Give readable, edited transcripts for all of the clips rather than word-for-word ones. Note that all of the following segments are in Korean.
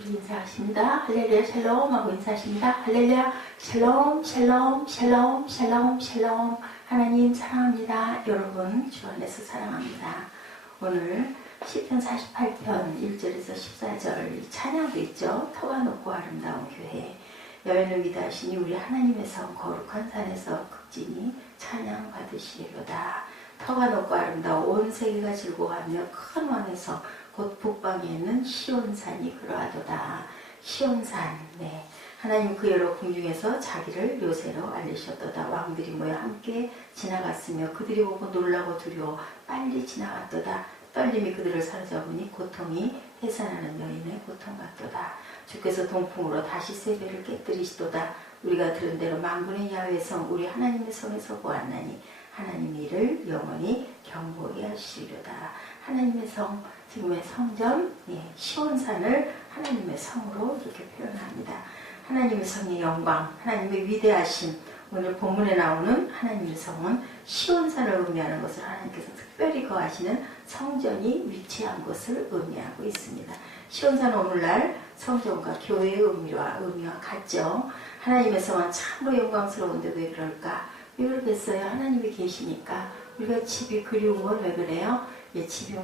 우리 인사하십니다. 할렐루야 샬롬 하고 인사하십니다. 할렐루야 샬롬 샬롬 샬롬 샬롬 샬롬. 하나님 사랑합니다. 여러분 주 안에서 사랑합니다. 오늘 시편 48편 1절에서 14절 찬양도 있죠. 터가 높고 아름다운 교회, 여인을 위대하시니 우리 하나님의 성 거룩한 산에서 극진히 찬양 받으시리로다. 터가 높고 아름다워 온 세계가 즐거워하며 큰 왕에서 곧 북방에 있는 시온산이 그러하도다. 시온산, 네. 하나님 그 여러 궁중에서 자기를 요새로 알리셨도다. 왕들이 모여 함께 지나갔으며 그들이 보고 놀라고 두려워 빨리 지나갔도다. 떨림이 그들을 사로잡으니 고통이 해산하는 여인의 고통 같도다. 주께서 동풍으로 다시 세배를 깨뜨리시도다. 우리가 들은 대로 만군의 야훼의 성 우리 하나님의 성에서 보았나니 하나님의 일을 영원히 경보하게 하시리로다. 하나님의 성, 지금의 성전, 시온산을 하나님의 성으로 이렇게 표현합니다. 하나님의 성의 영광, 하나님의 위대하심, 오늘 본문에 나오는 하나님의 성은 시온산을 의미하는 것을 하나님께서 특별히 거하시는 성전이 위치한 것을 의미하고 있습니다. 시온산은 오늘날 성전과 교회의 의미와 같죠. 하나님의 성은 참으로 영광스러운데 왜 그럴까? 왜 그러겠어요? 하나님이 계시니까. 우리가 집이 그리운 건 왜 그래요? 집이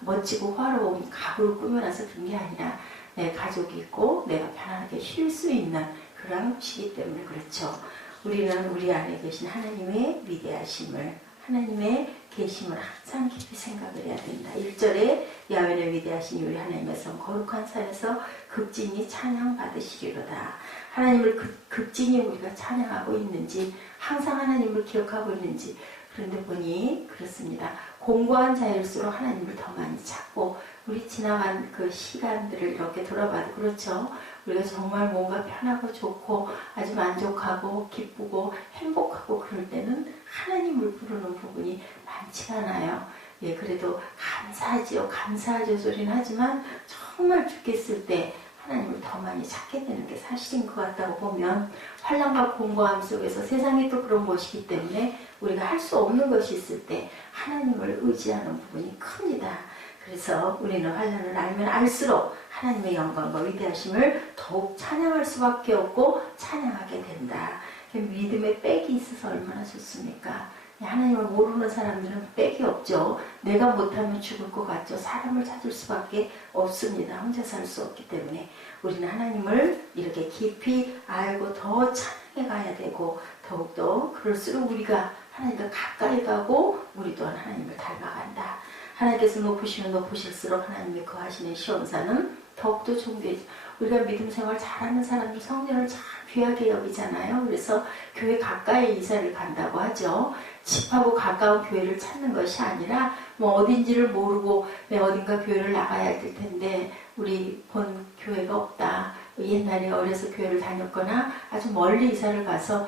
멋지고 화려운 가구를 꾸며놔서 그런 게 아니라 내 가족이 있고 내가 편안하게 쉴 수 있는 그런 곳이기 때문에 그렇죠. 우리는 우리 안에 계신 하나님의 위대하심을, 하나님의 계심을 항상 깊이 생각을 해야 된다. 1절에 야훼의 위대하신 우리 하나님의 성 거룩한 산에서 극진히 찬양 받으시리로다. 하나님을 극진히 우리가 찬양하고 있는지, 항상 하나님을 기억하고 있는지, 그런데 보니 그렇습니다. 공고한 자일수록 하나님을 더 많이 찾고, 우리 지나간 그 시간들을 이렇게 돌아봐도 그렇죠. 우리가 정말 뭔가 편하고 좋고 아주 만족하고 기쁘고 행복하고 그럴 때는 하나님을 부르는 부분이 많지 않아요. 그래도 감사하지요. 감사하죠 소리는 하지만 정말 죽겠을 때 하나님을 더 많이 찾게 되는 게 사실인 것 같다고 보면, 환난과 공고함 속에서 세상이 또 그런 것이기 때문에 우리가 할 수 없는 것이 있을 때 하나님을 의지하는 부분이 큽니다. 그래서 우리는 환난을 알면 알수록 하나님의 영광과 위대하심을 더욱 찬양할 수밖에 없고 찬양하게 된다. 믿음의 백이 있어서 얼마나 좋습니까? 하나님을 모르는 사람들은 백이 없죠. 내가 못하면 죽을 것 같죠. 사람을 찾을 수밖에 없습니다. 혼자 살 수 없기 때문에 우리는 하나님을 이렇게 깊이 알고 더 찬양해 가야 되고, 더욱더 그럴수록 우리가 하나님과 가까이 가고 우리 또한 하나님을 닮아간다. 하나님께서 높으시면 높으실수록 하나님이 거하시는 시온산은 더욱더 존귀해지죠. 우리가 믿음 생활 잘하는 사람들 성전을 참 귀하게 여기잖아요. 그래서 교회 가까이 이사를 간다고 하죠. 집하고 가까운 교회를 찾는 것이 아니라 어딘지를 모르고 어딘가 교회를 나가야 할 텐데 우리 본 교회가 없다. 옛날에 어려서 교회를 다녔거나 아주 멀리 이사를 가서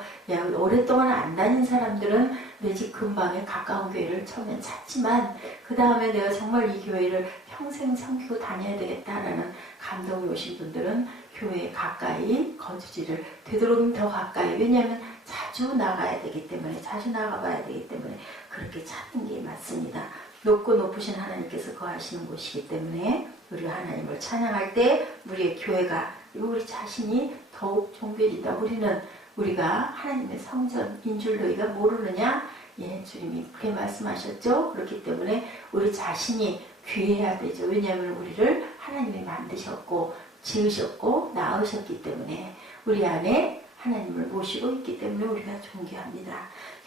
오랫동안 안 다닌 사람들은 내 집 근방에 가까운 교회를 처음엔 찾지만 그 다음에 내가 정말 이 교회를 평생 섬기고 다녀야 되겠다라는 감동이 오신 분들은 교회에 가까이 거주지를 되도록이면 더 가까이, 왜냐하면 자주 나가야 되기 때문에, 자주 나가봐야 되기 때문에 그렇게 찾는 게 맞습니다. 높고 높으신 하나님께서 거하시는 곳이기 때문에 우리 하나님을 찬양할 때 우리의 교회가, 그리고 우리 자신이 더욱 존귀해진다. 우리가 하나님의 성전인 줄 너희가 모르느냐? 주님이 그렇게 말씀하셨죠. 그렇기 때문에 우리 자신이 귀해야 되죠. 왜냐하면 우리를 하나님이 만드셨고 지으셨고 낳으셨기 때문에 우리 안에 하나님을 모시고 있기 때문에 우리가 존귀합니다.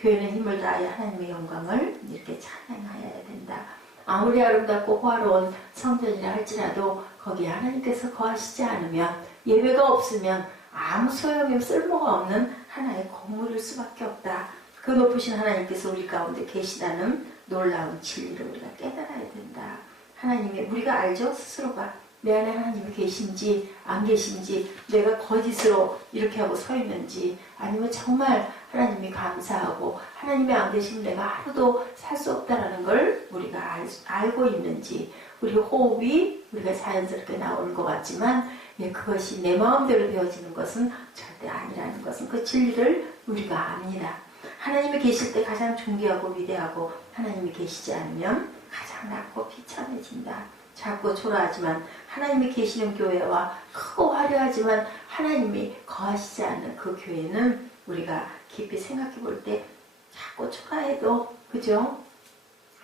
교회는 힘을 다하여 하나님의 영광을 이렇게 찬양해야 된다. 아무리 아름답고 화려한 성전이라 할지라도 거기에 하나님께서 거하시지 않으면, 예배가 없으면 아무 소용이 쓸모가 없는 하나의 건물일 수밖에 없다. 그 높으신 하나님께서 우리 가운데 계시다는 놀라운 진리를 우리가 깨달아야 된다. 하나님의, 우리가 알죠? 스스로가 내 안에 하나님이 계신지 안 계신지, 내가 거짓으로 이렇게 하고 서 있는지, 아니면 정말 하나님이 감사하고 하나님이 안 계시면 내가 하루도 살 수 없다라는 걸 우리가 알고 있는지, 우리 호흡이 우리가 자연스럽게 나오는 것 같지만 그것이 내 마음대로 되어지는 것은 절대 아니라는 것은, 그 진리를 우리가 압니다. 하나님이 계실 때 가장 존귀하고 위대하고, 하나님이 계시지 않으면 가장 낮고 비참해진다. 작고 초라하지만 하나님이 계시는 교회와 크고 화려하지만 하나님이 거하시지 않는 그 교회는 우리가 깊이 생각해 볼 때 작고 초라해도, 그죠?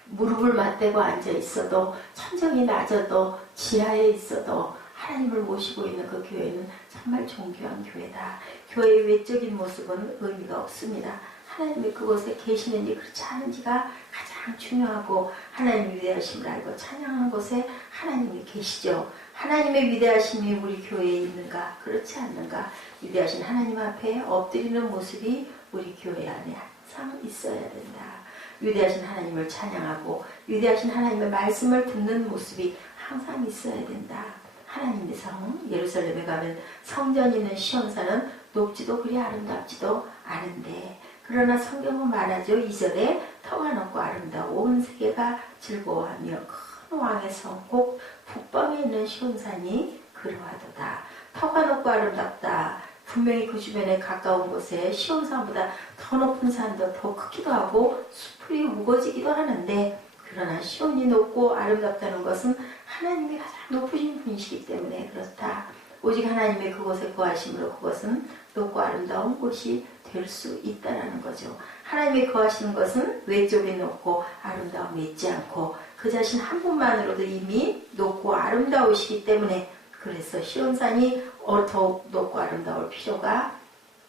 무릎을 맞대고 앉아 있어도, 천정이 낮아도, 지하에 있어도 하나님을 모시고 있는 그 교회는 정말 존귀한 교회다. 교회의 외적인 모습은 의미가 없습니다. 하나님이 그곳에 계시는지 그렇지 않은지가 가장 중요하고, 하나님의 위대하심을 알고 찬양하는 곳에 하나님이 계시죠. 하나님의 위대하심이 우리 교회에 있는가, 그렇지 않는가. 위대하신 하나님 앞에 엎드리는 모습이 우리 교회 안에 항상 있어야 된다. 위대하신 하나님을 찬양하고 위대하신 하나님의 말씀을 듣는 모습이 항상 있어야 된다. 하나님의 성, 예루살렘에 가면 성전이 있는 시온산은 높지도 그리 아름답지도 않은데, 그러나 성경은 말하죠. 2절에 터가 높고 아름다워 온 세계가 즐거워하며 큰 왕의 성 곧 북방에 있는 시온산이 그러하도다. 터가 높고 아름답다. 분명히 그 주변에 가까운 곳에 시온산보다 더 높은 산도 더 크기도 하고 수풀이 우거지기도 하는데, 그러나 시온이 높고 아름답다는 것은 하나님이 가장 높으신 분이시기 때문에 그렇다. 오직 하나님의 그곳에 거하심으로 그것은 높고 아름다운 곳이 될 수 있다는 거죠. 하나님이 거하시는 것은 외적이 높고 아름다움이 있지 않고 그 자신 한 분만으로도 이미 높고 아름다우시기 때문에, 그래서 시온산이 더욱 높고 아름다울 필요가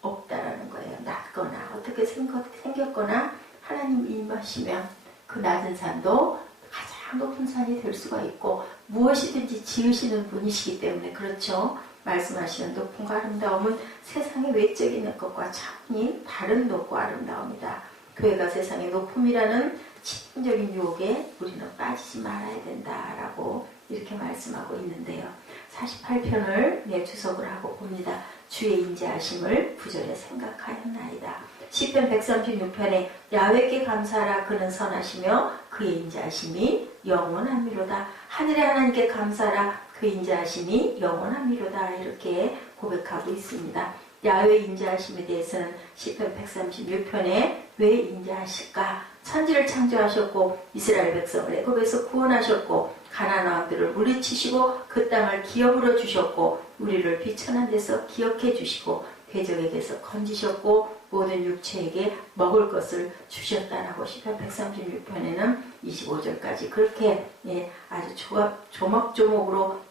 없다라는 거예요. 낮거나 어떻게 생겼거나 하나님이 임하시면 그 낮은 산도 가장 높은 산이 될 수가 있고, 무엇이든지 지으시는 분이시기 때문에 그렇죠. 말씀하시는 높음과 아름다움은 세상의 외적인 것과 차원이 다른 높고 아름다움이다. 교회가 세상의 높음이라는 치명적인 유혹에 우리는 빠지지 말아야 된다라고 이렇게 말씀하고 있는데요. 48편을 주석을 하고 봅니다. 주의 인자하심을 9절에 생각하였나이다. 시편 136편에 야훼께 감사하라 그는 선하시며 그의 인자하심이 영원함이로다. 하늘의 하나님께 감사하라 그 인자하심이 영원함이로다. 이렇게 고백하고 있습니다. 야훼 인자하심에 대해서는 시편 136편에 왜 인자하실까? 천지를 창조하셨고 이스라엘 백성을 애굽에서 구원하셨고 가나안 왕들을 물리치시고 그 땅을 기업으로 주셨고 우리를 비천한 데서 기억해 주시고 대적에게서 건지셨고 모든 육체에게 먹을 것을 주셨다라고 시편 136편에는 25절까지 그렇게 아주 조목조목으로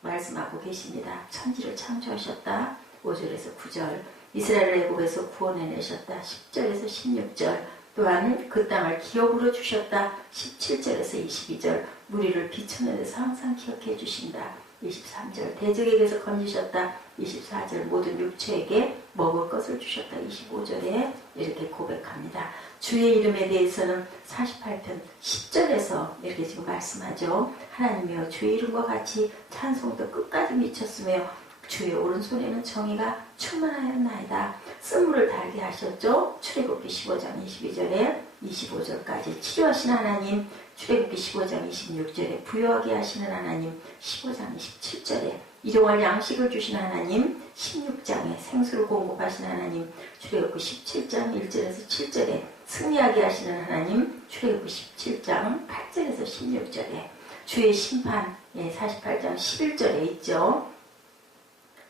말씀하고 계십니다. 천지를 창조하셨다. 5절에서 9절 이스라엘을 애굽에서 구원해내셨다. 10절에서 16절 또한 그 땅을 기업으로 주셨다. 17절에서 22절 무리를 비추는 데서 항상 기억해 주신다. 23절 대적에게서 건지셨다. 24절 모든 육체에게 먹을 것을 주셨다. 25절에 이렇게 고백합니다. 주의 이름에 대해서는 48편 10절에서 이렇게 지금 말씀하죠. 하나님이여 주의 이름과 같이 찬송도 끝까지 미쳤으며 주의 오른손에는 정의가 충만하였나이다. 쓴물을 달게 하셨죠. 출애굽기 15장 22절에 25절까지 치료하신 하나님, 출애굽기 15장 26절에 부여하게 하시는 하나님, 15장 27절에 일용할 양식을 주신 하나님, 16장에 생수를 공급하신 하나님, 출애굽기 17장 1절에서 7절에 승리하게 하시는 하나님, 출애굽기 17장 8절에서 16절에 주의 심판, 48장 11절에 있죠.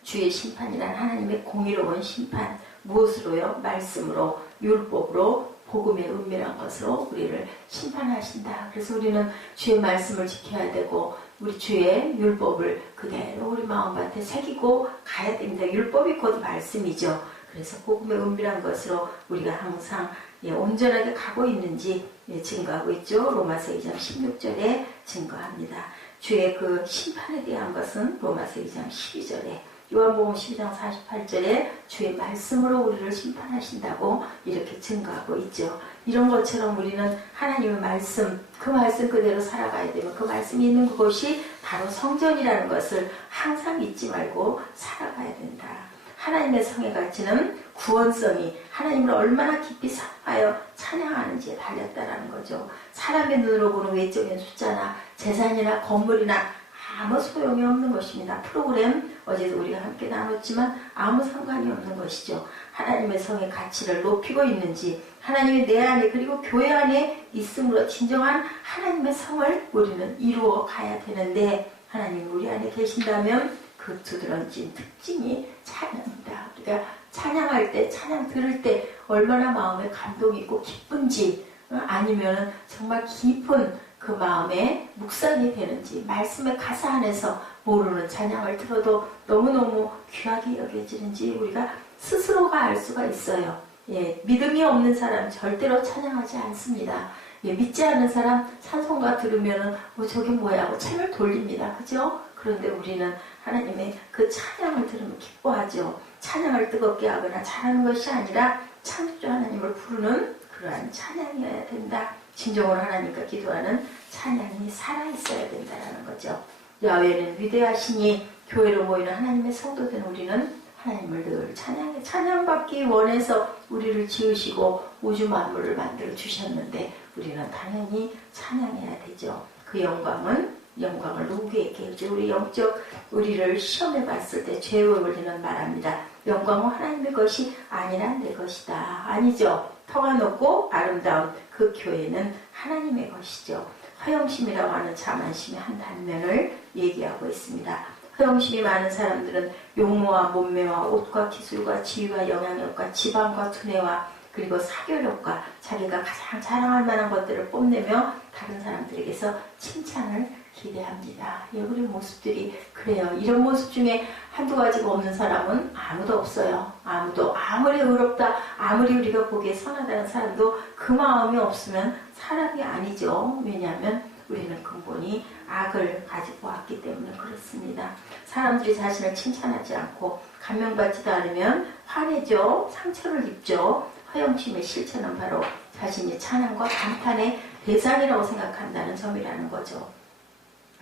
주의 심판이란 하나님의 공의로운 심판, 무엇으로요? 말씀으로, 율법으로, 복음의 은밀한 것으로 우리를 심판하신다. 그래서 우리는 주의 말씀을 지켜야 되고 우리 주의 율법을 그대로 우리 마음밭에 새기고 가야 됩니다. 율법이 곧 말씀이죠. 그래서 복음의 은밀한 것으로 우리가 항상 온전하게 가고 있는지 증거하고 있죠. 로마서 2장 16절에 증거합니다. 주의 그 심판에 대한 것은 로마서 2장 12절에 요한복음 12장 48절에 주의 말씀으로 우리를 심판하신다고 이렇게 증거하고 있죠. 이런 것처럼 우리는 하나님의 말씀, 그 말씀 그대로 살아가야 되면 그 말씀이 있는 그곳이 바로 성전이라는 것을 항상 잊지 말고 살아가야 된다. 하나님의 성의 가치는 구원성이 하나님을 얼마나 깊이 사랑하여 찬양하는지에 달렸다라는 거죠. 사람의 눈으로 보는 외적인 숫자나 재산이나 건물이나 아무 소용이 없는 것입니다. 프로그램 어제도 우리가 함께 나눴지만 아무 상관이 없는 것이죠. 하나님의 성의 가치를 높이고 있는지 하나님이 내 안에 그리고 교회 안에 있음으로 진정한 하나님의 성을 우리는 이루어 가야 되는데 하나님 우리 안에 계신다면 그 두드러진 특징이 찬양입니다. 우리가 찬양할 때 찬양 들을 때 얼마나 마음에 감동이 있고 기쁜지 아니면 정말 깊은 그 마음에 묵상이 되는지 말씀의 가사 안에서 모르는 찬양을 들어도 너무너무 귀하게 여겨지는지 우리가 스스로가 알 수가 있어요. 예, 믿음이 없는 사람 절대로 찬양하지 않습니다. 예, 믿지 않는 사람 찬송가 들으면 저게 뭐야 하고 채를 돌립니다. 그죠? 그런데 우리는 하나님의 그 찬양을 들으면 기뻐하죠. 찬양을 뜨겁게 하거나 잘하는 것이 아니라 창조주 하나님을 부르는 그러한 찬양이어야 된다. 진정으로 하나님과 기도하는 찬양이 살아있어야 된다는 거죠. 야훼는 위대하시니 교회로 모이는 하나님의 성도된 우리는 하나님을 늘 찬양해 찬양받기 원해서 우리를 지으시고 우주 만물을 만들어 주셨는데 우리는 당연히 찬양해야 되죠. 그 영광을 누구에게 해줘? 우리 영적 우리를 시험해 봤을 때 죄로 우리는 말합니다. 영광은 하나님의 것이 아니라 내 것이다. 아니죠. 터가 높고 아름다운 그 교회는 하나님의 것이죠. 허영심이라고 하는 자만심의 한 단면을 얘기하고 있습니다. 허영심이 많은 사람들은 용모와 몸매와 옷과 기술과 지위와 영향력과 지방과 두뇌와 그리고 사교력과 자기가 가장 자랑할 만한 것들을 뽐내며 다른 사람들에게서 칭찬을 기대합니다. 우리 모습들이 그래요. 이런 모습 중에 한두 가지가 없는 사람은 아무도 없어요. 아무도 아무리 의롭다 아무리 우리가 보기에 선하다는 사람도 그 마음이 없으면 사람이 아니죠. 왜냐하면 우리는 근본이 악을 가지고 왔기 때문에 그렇습니다. 사람들이 자신을 칭찬하지 않고 감명받지도 않으면 화내죠. 상처를 입죠. 허영심의 실체는 바로 자신이 찬양과 감탄의 대상이라고 생각한다는 점이라는 거죠.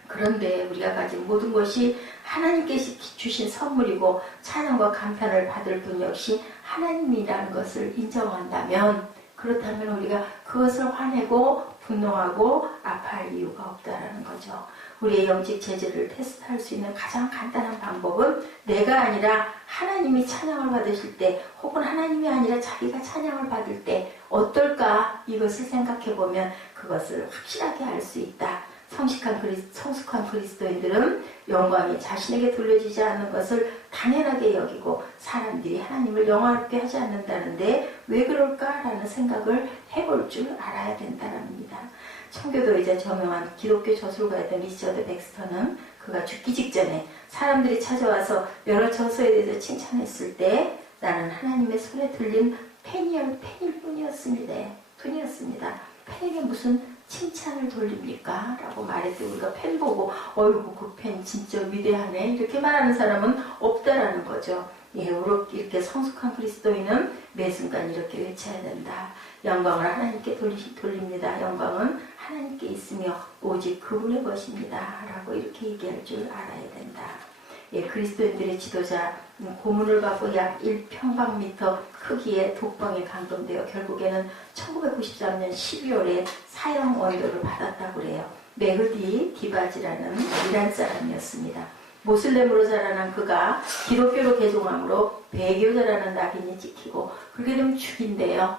그런데 우리가 가진 모든 것이 하나님께서 주신 선물이고 찬양과 감탄을 받을 분 역시 하나님이라는 것을 인정한다면 그렇다면 우리가 그것을 화내고 분노하고 아파할 이유가 없다라는 거죠. 우리의 영적 재질을 테스트할 수 있는 가장 간단한 방법은 내가 아니라 하나님이 찬양을 받으실 때 혹은 하나님이 아니라 자기가 찬양을 받을 때 어떨까 이것을 생각해보면 그것을 확실하게 알 수 있다. 성숙한 그리스도인들은 영광이 자신에게 돌려지지 않는 것을 당연하게 여기고 사람들이 하나님을 영화롭게 하지 않는다는데 왜 그럴까라는 생각을 해볼 줄 알아야 된다랍니다. 청교도이자 저명한 기독교 저술가였던 리처드 백스터는 그가 죽기 직전에 사람들이 찾아와서 여러 저서에 대해서 칭찬했을 때 나는 하나님의 손에 들린 펜일 뿐이었습니다. 펜에게 무슨 칭찬을 돌립니까? 라고 말했을 때 우리가 펜 보고 어이구 그 펜 진짜 위대하네 이렇게 말하는 사람은 없다라는 거죠. 이렇게 성숙한 그리스도인은 매 순간 이렇게 외쳐야 된다. 영광을 하나님께 돌립니다. 영광은 하나님께 있으며 오직 그분의 것입니다. 라고 이렇게 얘기할 줄 알아야 된다. 그리스도인들의 지도자 고문을 받고 약 1평방미터 크기의 독방에 감금되어 결국에는 1993년 12월에 사형 원도를 받았다고 그래요. 메흐디 디바지라는 이란 사람이었습니다. 모슬렘으로 자라난 그가 기독교로 개종함으로 배교자라는 낙인이 찍히고 그렇게 되면 죽인대요.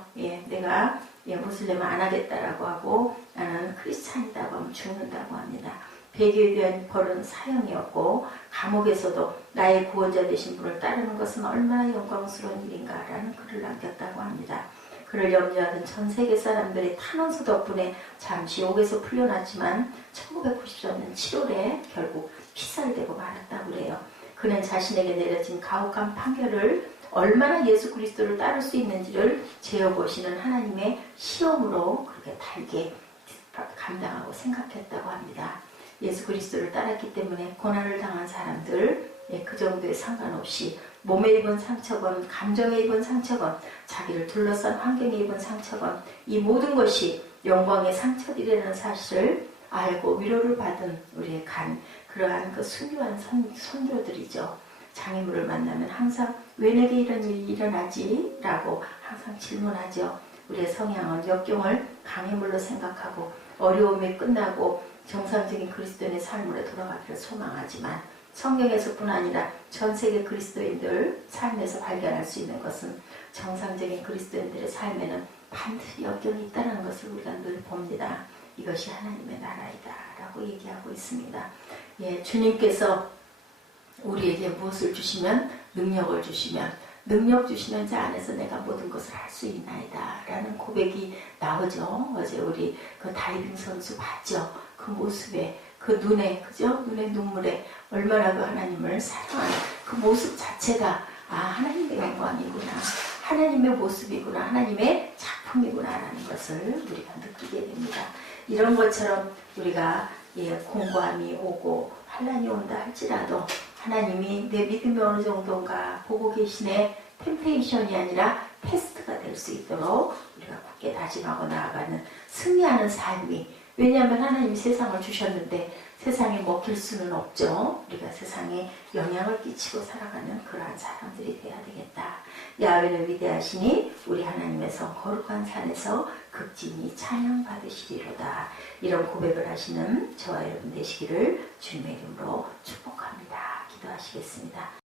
내가 모슬렘을 안 하겠다라고 하고 나는 크리스찬이라고 하면 죽는다고 합니다. 배교에 대한 벌은 사형이었고 감옥에서도 나의 구원자 되신 분을 따르는 것은 얼마나 영광스러운 일인가라는 글을 남겼다고 합니다. 그를 염려하던 전 세계 사람들의 탄원서 덕분에 잠시 옥에서 풀려났지만 1993년 7월에 결국 피살되고 말았다고 그래요. 그는 자신에게 내려진 가혹한 판결을 얼마나 예수 그리스도를 따를 수 있는지를 재어보시는 하나님의 시험으로 그렇게 달게 감당하고 생각했다고 합니다. 예수 그리스도를 따랐기 때문에 고난을 당한 사람들 그 정도에 상관없이 몸에 입은 상처건 감정에 입은 상처건 자기를 둘러싼 환경에 입은 상처건 이 모든 것이 영광의 상처들이라는 사실을 알고 위로를 받은 우리의 그러한 그 순교한 선조들이죠. 장애물을 만나면 항상 왜 내게 이런 일이 일어나지? 라고 항상 질문하죠. 우리의 성향은 역경을 강해물로 생각하고 어려움이 끝나고 정상적인 그리스도인의 삶으로 돌아가기를 소망하지만 성경에서뿐 아니라 전 세계 그리스도인들 삶에서 발견할 수 있는 것은 정상적인 그리스도인들의 삶에는 반드시 여경이 있다는 것을 우리가 늘 봅니다. 이것이 하나님의 나라이다 라고 얘기하고 있습니다. 예, 주님께서 우리에게 무엇을 주시면 능력을 주시면 능력 주시는 자 안에서 내가 모든 것을 할 수 있나이다 라는 고백이 나오죠. 어제 우리 그 다이빙 선수 봤죠. 그 모습에 그 눈에 그죠? 눈의 눈물에 얼마나 그 하나님을 사랑하는 그 모습 자체가 하나님의 영광이구나, 하나님의 모습이구나, 하나님의 작품이구나 라는 것을 우리가 느끼게 됩니다. 이런 것처럼 우리가 공고함이 오고 환난이 온다 할지라도 하나님이 내 믿음이 어느 정도인가 보고 계시네, 템페이션이 아니라 테스트가 될 수 있도록 우리가 굳게 다짐하고 나아가는 승리하는 삶이, 왜냐하면 하나님이 세상을 주셨는데 세상에 먹힐 수는 없죠. 우리가 세상에 영향을 끼치고 살아가는 그러한 사람들이 돼야 되겠다. 야훼는 위대하시니 우리 하나님의 성 거룩한 산에서 극진히 찬양받으시리로다. 이런 고백을 하시는 저와 여러분 되시기를 주님의 이름으로 축복합니다. 기도하시겠습니다.